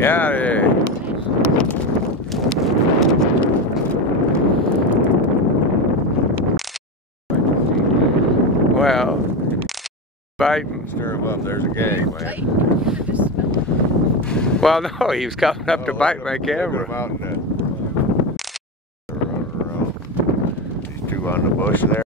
Yeah, yeah. Well, biting. Stir him up. There's a gangway. Well, no, he was coming up to bite my camera. Running around. These two on the bush there.